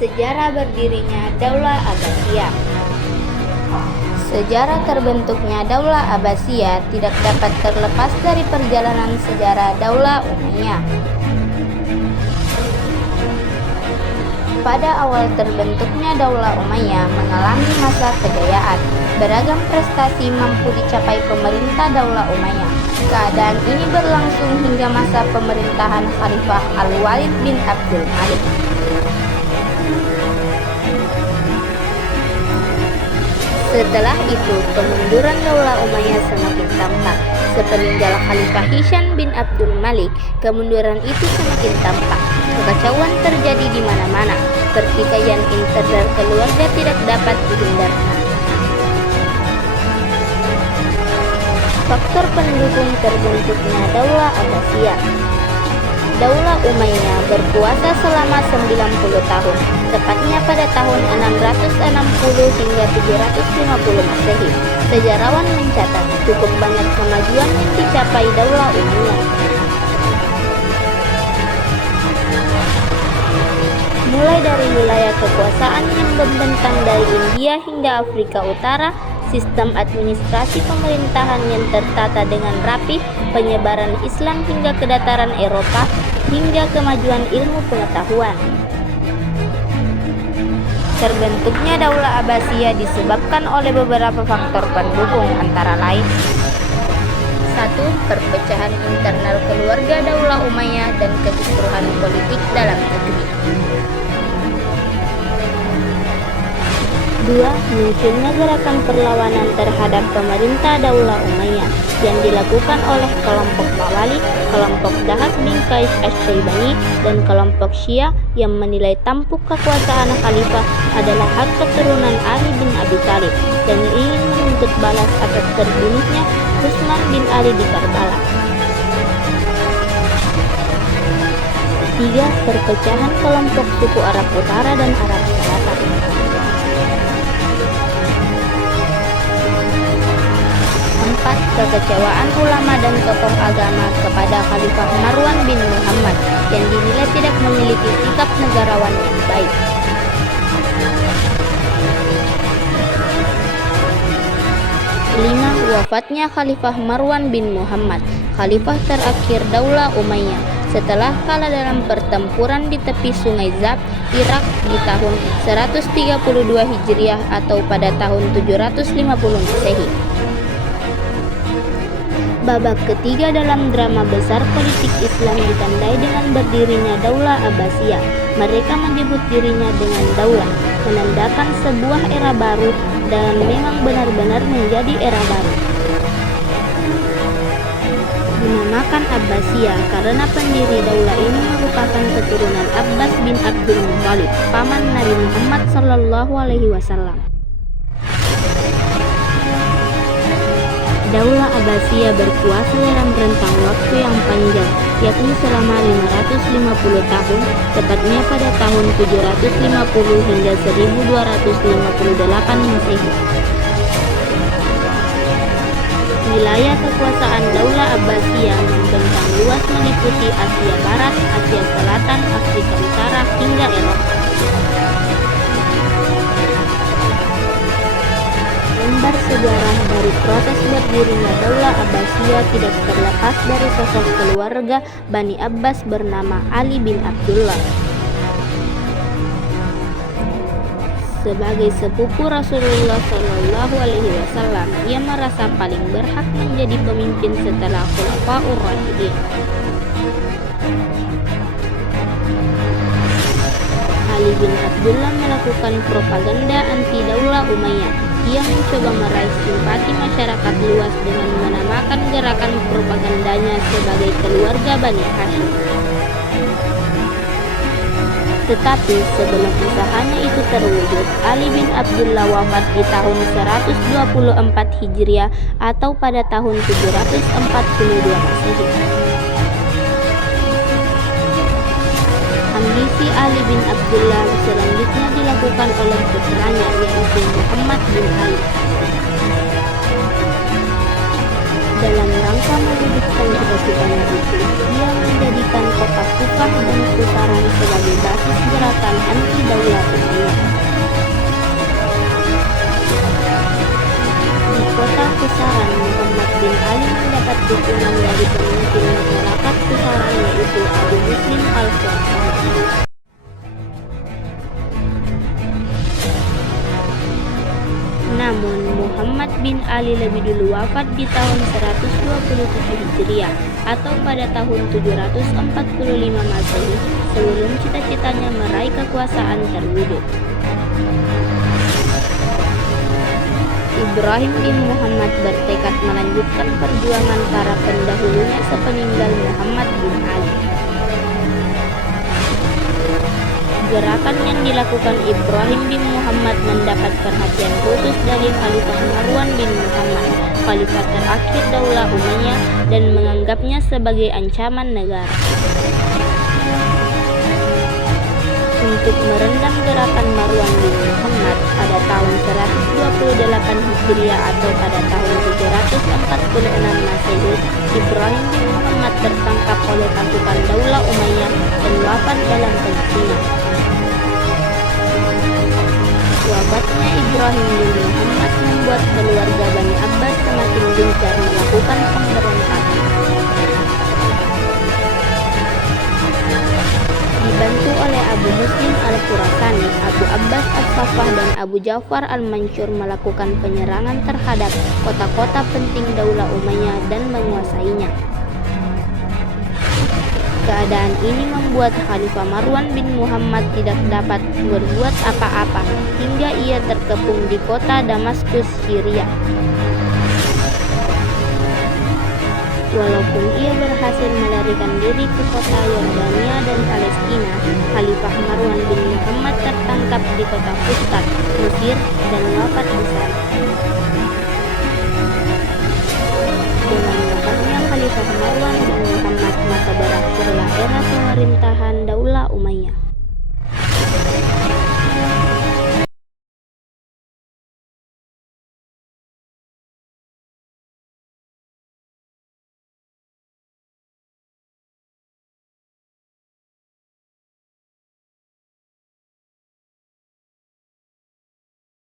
Sejarah berdirinya Daulah Abbasiyah. Sejarah terbentuknya Daulah Abbasiyah tidak dapat terlepas dari perjalanan sejarah Daulah Umayyah. Pada awal terbentuknya Daulah Umayyah mengalami masa kejayaan. Beragam prestasi mampu dicapai pemerintah Daulah Umayyah. Keadaan ini berlangsung hingga masa pemerintahan Khalifah Al-Walid bin Abdul Malik. Setelah itu, kemunduran Daulah Umayyah semakin tampak. Sepeninggal Khalifah Hisham bin Abdul Malik, kemunduran itu semakin tampak. Kekacauan terjadi di mana-mana. Pertikaian internal keluarga tidak dapat dihindarkan. Faktor pendukung terbentuknya Daulah Abbasiyah. Daulah Umayyah berkuasa selama 90 tahun, tepatnya pada tahun 660 hingga 750 Masehi. Sejarawan mencatat cukup banyak kemajuan yang dicapai Daulah Umayyah. Mulai dari wilayah kekuasaan yang membentang dari India hingga Afrika Utara, sistem administrasi pemerintahan yang tertata dengan rapi, penyebaran Islam hingga ke dataran Eropa, hingga kemajuan ilmu pengetahuan. Terbentuknya Daulah Abbasiyah disebabkan oleh beberapa faktor pendukung, antara lain: 1. Perpecahan internal keluarga Daulah Umayyah dan kekisruhan politik dalam negeri. 2. Munculnya gerakan perlawanan terhadap pemerintah Daulah Umayyah yang dilakukan oleh kelompok Mawali, kelompok Dahab bin Qais Asy-Syaibani, dan kelompok Syiah yang menilai tampuk kekuasaan khalifah adalah hak keturunan Ali bin Abi Thalib dan ingin menuntut balas atas terbunuhnya Utsman bin Ali di Karbala. 3. Perpecahan kelompok suku Arab Utara dan Arab Selatan. 4. Kekecewaan ulama dan tokoh agama kepada Khalifah Marwan bin Muhammad yang dinilai tidak memiliki sikap negarawan yang baik. 5. Wafatnya Khalifah Marwan bin Muhammad, khalifah terakhir Daulah Umayyah, setelah kalah dalam pertempuran di tepi Sungai Zab, Irak di tahun 132 Hijriah atau pada tahun 750 Masehi. Babak ketiga dalam drama besar politik Islam ditandai dengan berdirinya Daulah Abbasiyah. Mereka menyebut dirinya dengan daulah, menandakan sebuah era baru dan memang benar-benar menjadi era baru. Dinamakan Abbasiyah karena pendiri daulah ini merupakan keturunan Abbas bin Abdul Muthalib, paman Nabi Muhammad SAW. Daulah Abbasiyah berkuasa dalam rentang waktu yang panjang, yakni selama 550 tahun, tepatnya pada tahun 750 hingga 1258 Masehi. Wilayah kekuasaan Daulah Abbasiyah membentang luas meliputi Asia Barat, Asia Selatan, Afrika Utara, hingga Eropa. Lembar sejarah dari proses berdirinya Daulah Abbasiyah tidak terlepas dari sosok keluarga Bani Abbas bernama Ali bin Abdullah. Sebagai sepupu Rasulullah SAW, ia merasa paling berhak menjadi pemimpin setelah Khulafaur Rasyidin. Ali bin Abdullah melakukan propaganda anti Daulah Umayyah. Ia mencoba meraih simpati masyarakat luas dengan menamakan gerakan propagandanya sebagai keluarga Bani Hashim. Tetapi sebelum usahanya itu terwujud, Ali bin Abdullah wafat di tahun 124 Hijriah atau pada tahun 742 Masehi. Ambisi Ali bin Abdullah selanjutnya dilakukan oleh putranya, yaitu Muhammad bin Ali. Dalam rangka mewujudkan cita-citanya itu, ia menjadikan kota Kufah dan Kusaran sebagai basis gerakan anti Daulah Muhammad bin Ali lebih dulu wafat di tahun 127 Hijriah atau pada tahun 745 Masehi sebelum cita-citanya meraih kekuasaan terwujud. Ibrahim bin Muhammad bertekad melanjutkan perjuangan para pendahulunya sepeninggal Muhammad bin Ali. Gerakan yang dilakukan Ibrahim bin Muhammad mendapat perhatian khusus dari Khalifah Marwan bin Muhammad, khalifah terakhir Daulah Umayyah, dan menganggapnya sebagai ancaman negara. Untuk meredam gerakan Marwan bin Muhammad pada tahun 128 Hijriah atau pada tahun 746 Masehi, Ibrahim bin Muhammad tertangkap oleh pasukan Daulah Umayyah dan wafat dalam pengasingan. Wafatnya Ibrahim bin Muhammad membuat keluarga Bani Abbas semakin gencar melakukan pemberontakan. Dibantu oleh Abu Muslim al-Khurasani, Abu Abbas as-Saffah dan Abu Ja'far al-Mansur melakukan penyerangan terhadap kota-kota penting Daulah Umayyah dan menguasainya. Keadaan ini membuat Khalifah Marwan bin Muhammad tidak dapat berbuat apa-apa hingga ia terkepung di kota Damaskus, Syria. Walaupun ia berhasil melarikan diri ke kota Yordania dan Palestina, Khalifah Marwan bin Muhammad tertangkap di kota Fustat, Mesir, dan wafat di sana.